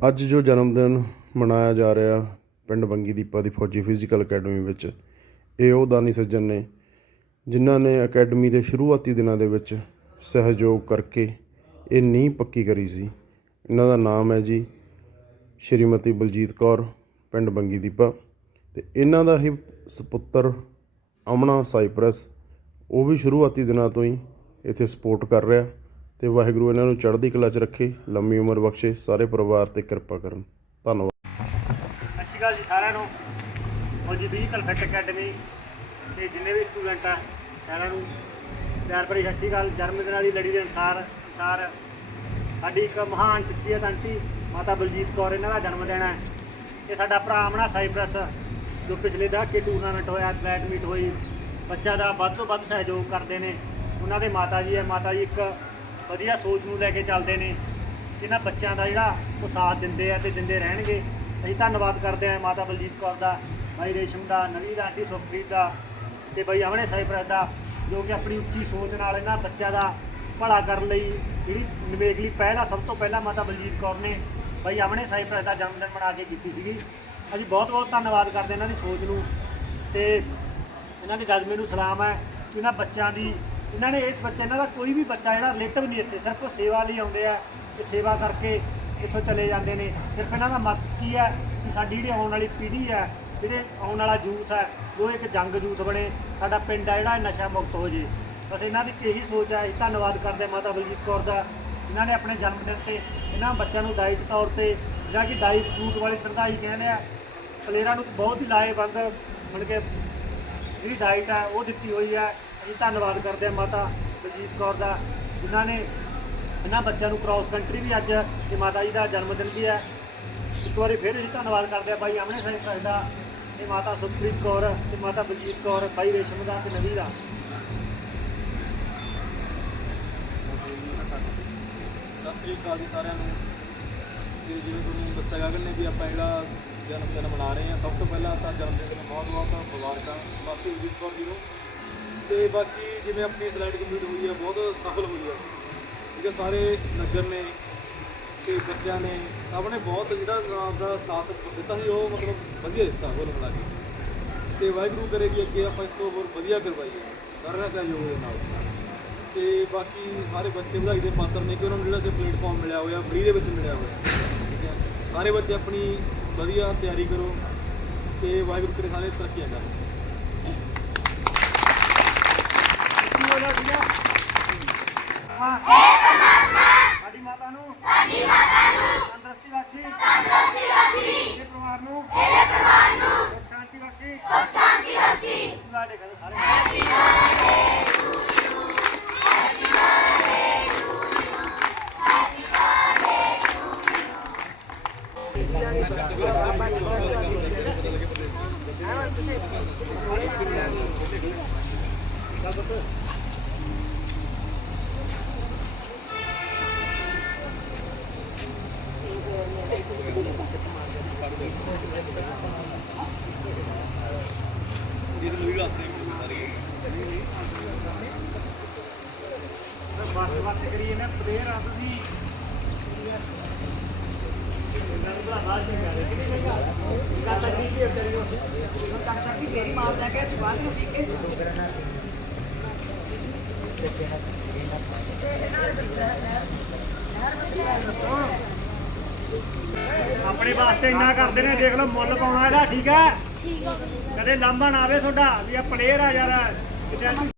ਅੱਜ ਜੋ ਜਨਮ ਦਿਨ ਮਨਾਇਆ ਜਾ ਰਿਹਾ ਪਿੰਡ ਬੰਗੀ ਦੀਪਾ ਦੀ ਫੌਜੀ ਫਿਜ਼ੀਕਲ ਅਕੈਡਮੀ ਵਿੱਚ, ਇਹ ਉਹ ਦਾਨੀ ਸੱਜਣ ਨੇ ਜਿਨ੍ਹਾਂ ਨੇ ਅਕੈਡਮੀ ਦੇ ਸ਼ੁਰੂਆਤੀ ਦਿਨਾਂ ਦੇ ਵਿੱਚ ਸਹਿਯੋਗ ਕਰਕੇ ਇਹ ਨੀਂਹ ਪੱਕੀ ਕਰੀ ਸੀ। ਇਹਨਾਂ ਦਾ ਨਾਮ ਹੈ ਜੀ ਸ਼੍ਰੀਮਤੀ ਬਲਜੀਤ ਕੌਰ, ਪਿੰਡ ਬੰਗੀ ਦੀਪਾ ਤੇ ਇਹਨਾਂ ਦਾ ਹੀ ਸੁਪੁੱਤਰ ਅਮਨਾ ਸਾਈਪ੍ਰਸ, ਉਹ ਵੀ ਸ਼ੁਰੂਆਤੀ ਦਿਨਾਂ ਤੋਂ ਹੀ ਇੱਥੇ ਸਪੋਰਟ ਕਰ ਰਿਹਾ। ਤੇ ਵਾਹਿਗੁਰੂ ਇਹਨਾਂ ਨੂੰ ਚੜ੍ਹਦੀ ਕਲਾ 'ਚ ਰੱਖੇ, ਲੰਮੀ ਉਮਰ ਬਖਸ਼ੇ, ਸਾਰੇ ਪਰਿਵਾਰ ਤੇ ਕਿਰਪਾ ਕਰਨ। ਧੰਨਵਾਦ। ਸਤਿ ਸ਼੍ਰੀ ਅਕਾਲ ਜੀ ਸਾਰਿਆਂ ਨੂੰ। ਫੌਜੀ ਫਿਜ਼ੀਕਲ ਫਿਟ ਅਕੈਡਮੀ ਤੇ ਜਿੰਨੇ ਵੀ ਸਟੂਡੈਂਟ ਆ, ਸਾਰਿਆਂ ਨੂੰ ਪਿਆਰ ਭਰੀ ਸਤਿ ਸ਼੍ਰੀ ਅਕਾਲ। ਜਨਮ ਦਿਨਾਂ ਦੀ ਲੜੀ ਦੇ ਅਨੁਸਾਰ ਅਨੁਸਾਰ ਸਾਡੀ ਇੱਕ ਮਹਾਨ ਸ਼ਖਸੀਅਤ ਆਂਟੀ ਮਾਤਾ ਬਲਜੀਤ ਕੌਰ ਇਹਨਾਂ ਦਾ ਜਨਮ ਦਿਨ ਹੈ। ਇਹ ਸਾਡਾ ਭਰਾ ਅਮਨਾ ਸਾਈਪ੍ਰਸ, ਜੋ ਪਿਛਲੇ ਦਹਾਕੇ ਟੂਰਨਾਮੈਂਟ ਹੋਇਆ ਐਥਲੈਟ ਮੀਟ ਹੋਈ ਬੱਚਾ ਦਾ ਵੱਧ ਤੋਂ ਵੱਧ ਸਹਿਯੋਗ ਕਰਦੇ ਨੇ। ਉਹਨਾਂ ਦੇ ਮਾਤਾ ਜੀ ਹੈ। ਮਾਤਾ ਜੀ ਇੱਕ ਵਧੀਆ ਸੋਚ ਨੂੰ ਲੈ ਕੇ ਚੱਲਦੇ ਨੇ। ਇਹਨਾਂ ਬੱਚਿਆਂ ਦਾ ਜਿਹੜਾ ਉਹ ਸਾਥ ਦਿੰਦੇ ਆ ਤੇ ਦਿੰਦੇ ਰਹਿਣਗੇ। ਅਸੀਂ ਧੰਨਵਾਦ ਕਰਦੇ ਹਾਂ ਮਾਤਾ ਬਲਜੀਤ ਕੌਰ ਦਾ, ਭਾਈ ਰੇਸ਼ਮ ਦਾ ਨਵੀਰ ਆਂਟੀ ਸੁਖਪ੍ਰੀਤ ਦਾ ਤੇ ਭਾਈ ਅਮਨੇ ਸਾਈਪ੍ਰਸ ਦਾ, ਜੋ ਕਿ ਆਪਣੀ ਉੱਚੀ ਸੋਚ ਨਾਲ ਇਹਨਾਂ ਬੱਚਿਆਂ ਦਾ ਭਲਾ ਕਰਨ ਲਈ ਜਿਹੜੀ ਨਿਵੇਕਲੀ ਪਹਿਲਾ, ਸਭ ਤੋਂ ਪਹਿਲਾਂ ਮਾਤਾ ਬਲਜੀਤ ਕੌਰ ਨੇ ਭਾਈ ਅਮਨੇ ਸਾਈਪ੍ਰਸ ਦਾ ਜਨਮ ਦਿਨ ਮਨਾ ਕੇ ਕੀਤੀ ਸੀਗੀ। ਅਸੀਂ ਬਹੁਤ ਬਹੁਤ ਧੰਨਵਾਦ ਕਰਦੇ ਇਹਨਾਂ ਦੀ ਸੋਚ ਨੂੰ ਤੇ ਇਹਨਾਂ ਦੇ ਜਜ਼ਬੇ ਨੂੰ ਸਲਾਮ ਹੈ ਕਿ ਇਹਨਾਂ ਬੱਚਿਆਂ ਦੀ ਇਹਨਾਂ ਨੇ ਇਸ ਬੱਚੇ ਇਹਨਾਂ ਦਾ ਕੋਈ ਵੀ ਬੱਚਾ ਜਿਹੜਾ ਰਿਲੇਟਿਵ ਨਹੀਂ ਇੱਥੇ, ਸਿਰਫ ਉਹ ਸੇਵਾ ਲਈ ਆਉਂਦੇ ਆ, ਤੇ ਸੇਵਾ ਕਰਕੇ ਇੱਥੋਂ ਚਲੇ ਜਾਂਦੇ ਨੇ। ਸਿਰਫ ਇਹਨਾਂ ਦਾ ਮਕਸਦ ਕੀ ਹੈ ਕਿ ਸਾਡੀ ਜਿਹੜੀ ਆਉਣ ਵਾਲੀ ਪੀੜ੍ਹੀ ਹੈ, ਜਿਹੜੇ ਆਉਣ ਵਾਲਾ ਯੂਥ ਹੈ, ਉਹ ਇੱਕ ਜੰਗ ਯੂਥ ਬਣੇ। ਸਾਡਾ ਪਿੰਡ ਹੈ ਜਿਹੜਾ ਨਸ਼ਾ ਮੁਕਤ ਹੋ ਜੇ। ਬਸ ਇਹਨਾਂ ਦੀ ਇਹੀ ਸੋਚ ਹੈ, ਅਸੀਂ ਧੰਨਵਾਦ ਕਰਦੇ ਮਾਤਾ ਬਲਜੀਤ ਕੌਰ ਦਾ। ਇਹਨਾਂ ਨੇ ਆਪਣੇ ਜਨਮ ਦਿਨ ਤੇ ਇਹਨਾਂ ਬੱਚਿਆਂ ਨੂੰ ਡਾਈਟ ਤੌਰ ਤੇ, ਜਿਹੜਾ ਕਿ ਡਾਈਟ ਫਰੂਟ ਵਾਲੀ ਸ਼ਰਧਾਈ ਕਹਿੰਦੇ ਆ ਪਲੇਅਰਾਂ ਨੂੰ ਬਹੁਤ ਹੀ ਲਾਹੇਵੰਦ ਮਤਲਬ ਕਿ ਜਿਹੜੀ ਡਾਈਟ ਹੈ, ਉਹ ਦਿੱਤੀ ਹੋਈ ਹੈ। ਅਸੀਂ ਧੰਨਵਾਦ ਕਰਦੇ ਹਾਂ ਮਾਤਾ ਬਲਜੀਤ ਕੌਰ ਦਾ, ਜਿਨ੍ਹਾਂ ਨੇ ਇਹਨਾਂ ਬੱਚਿਆਂ ਨੂੰ ਕ੍ਰਾਸ ਕੰਟਰੀ ਵੀ ਅੱਜ ਤੇ ਮਾਤਾ ਜੀ ਦਾ ਜਨਮ ਦਿਨ ਵੀ ਹੈ। ਇੱਕ ਵਾਰੀ ਫਿਰ ਅਸੀਂ ਧੰਨਵਾਦ ਕਰਦੇ ਹਾਂ ਬਾਈ ਆਮਣੇ ਸਿੰਘ ਸਾਹਿਬ ਦਾ, ਤੇ ਮਾਤਾ ਸੁਖਪ੍ਰੀਤ ਕੌਰ ਤੇ ਮਾਤਾ ਬਲਜੀਤ ਕੌਰ ਬਾਈ ਰੇਸ਼ਮ ਦਾ ਤੇ ਨਵੀ ਦਾ। ਸਤਿ ਸ੍ਰੀ ਅਕਾਲ ਜੀ ਸਾਰਿਆਂ ਨੂੰ। ਤੇ ਜਿਵੇਂ ਤੁਹਾਨੂੰ ਦੱਸਿਆ ਗਗਨ ਨੇ ਵੀ ਆਪਾਂ ਜਿਹੜਾ ਜਨਮ ਦਿਨ ਮਨਾ ਰਹੇ ਹਾਂ, ਸਭ ਤੋਂ ਪਹਿਲਾਂ ਤਾਂ ਜਨਮ ਦਿਨ ਦੀਆਂ ਬਹੁਤ ਬਹੁਤ ਮੁਬਾਰਕਾਂ। ਮਾਸੀ ਜੀਤ ਕੌਰ ਜੀ ਨੂੰ। ਤੇ ਬਾਕੀ ਜਿਵੇਂ ਆਪਣੀ ਐਥਲੈਟਿਕ ਕੰਪਲੀਟ ਹੋਈ ਹੈ ਬਹੁਤ ਸਫਲ ਹੋਈ ਹੈ ਠੀਕ ਹੈ ਸਾਰੇ ਨਗਰ ਨੇ ਤੇ ਬੱਚਿਆਂ ਨੇ, ਸਭ ਨੇ ਬਹੁਤ ਜਿਹੜਾ ਆਪਦਾ ਸਾਥ ਦਿੱਤਾ ਸੀ, ਉਹ ਮਤਲਬ ਵਧੀਆ ਦਿੱਤਾ ਉਹ ਮਿਲਾ ਕੇ ਤੇ ਵਾਹਿਗੁਰੂ ਕਰੇ ਕਿ ਅੱਗੇ ਆਪਾਂ ਇਸ ਤੋਂ ਹੋਰ ਵਧੀਆ ਕਰਵਾਈਏ, ਸਾਰਿਆਂ ਦਾ ਸਹਿਯੋਗ ਦੇ ਨਾਲ। ਤੇ ਬਾਕੀ ਸਾਰੇ ਬੱਚੇ ਵਧਾਈ ਦੇ ਪਾਤਰ ਨੇ ਕਿ ਉਹਨਾਂ ਨੂੰ ਜਿਹੜਾ ਕਿ ਪਲੇਟਫਾਰਮ ਮਿਲਿਆ ਹੋਇਆ ਫ੍ਰੀ ਦੇ ਵਿੱਚ ਮਿਲਿਆ ਹੋਇਆ। ਠੀਕ ਹੈ ਸਾਰੇ ਬੱਚੇ ਆਪਣੀ ਵਧੀਆ ਤਿਆਰੀ ਕਰੋ ਤੇ ਵਾਹਿਗੁਰੂ ਕਰੇ ਸਾਰੇ ਤਰੱਕੀਆਂ ਕਰਨ। ਕੀ ਹੋਇਆ ਸੀਗਾ ਹਾਂ ਸਾਡੀ ਮਾਤਾ ਨੂੰ ਸਾਡੀ ਮਾਤਾ ਨੂੰ ਤੰਦਰੁਸਤੀ ਬਖਸ਼ੀ ਤੰਦਰੁਸਤੀ ਬਖਸ਼ੀ ਇਹਦੇ ਪਰਿਵਾਰ ਨੂੰ ਇਹਦੇ ਪਰਿਵਾਰ ਨੂੰ ਸੁਖ ਸ਼ਾਂਤੀ ਬਖਸ਼ੀ ਸੁਖ ਸ਼ਾਂਤੀ ਬਖਸ਼ੀ ਤੁਹਾਡੇ ਘਰ ਸਾਰੇ ਬਸ ਬਸ ਕਰੀਏ ਨਾ ਪਲੇਅਰ ਆ ਤੁਸੀਂ ਇਹਨਾਂ ਨੂੰ ਬੜਾ ਬਾਹਰ ਚੰਗਾ ਕਿ ਨਹੀਂ ਲੱਗਾ ਗੱਲ ਤਾਂ ਠੀਕ ਹੀ ਤੇਰੀ ਤੱਕ ਤੱਕ ਵੀ ਫੇਰੀ ਮਾਰਦਾ ਕਿ ਸਵਾਲ ਨੂੰ ਪੀ ਕੇ ਆਪਣੇ ਵਾਸਤੇ ਇੰਨਾ ਕਰਦੇ ਨੇ, ਦੇਖ ਲਓ ਮੁੱਲ ਪਾਉਣਾ ਇਹਦਾ, ਠੀਕ ਹੈ? ਕਦੇ ਲਾਂਭਾ ਨਾ ਆਵੇ ਤੁਹਾਡਾ ਵੀ ਆ ਪਲੇਅਰ ਆ ਯਾਰ ਕਿਤੇ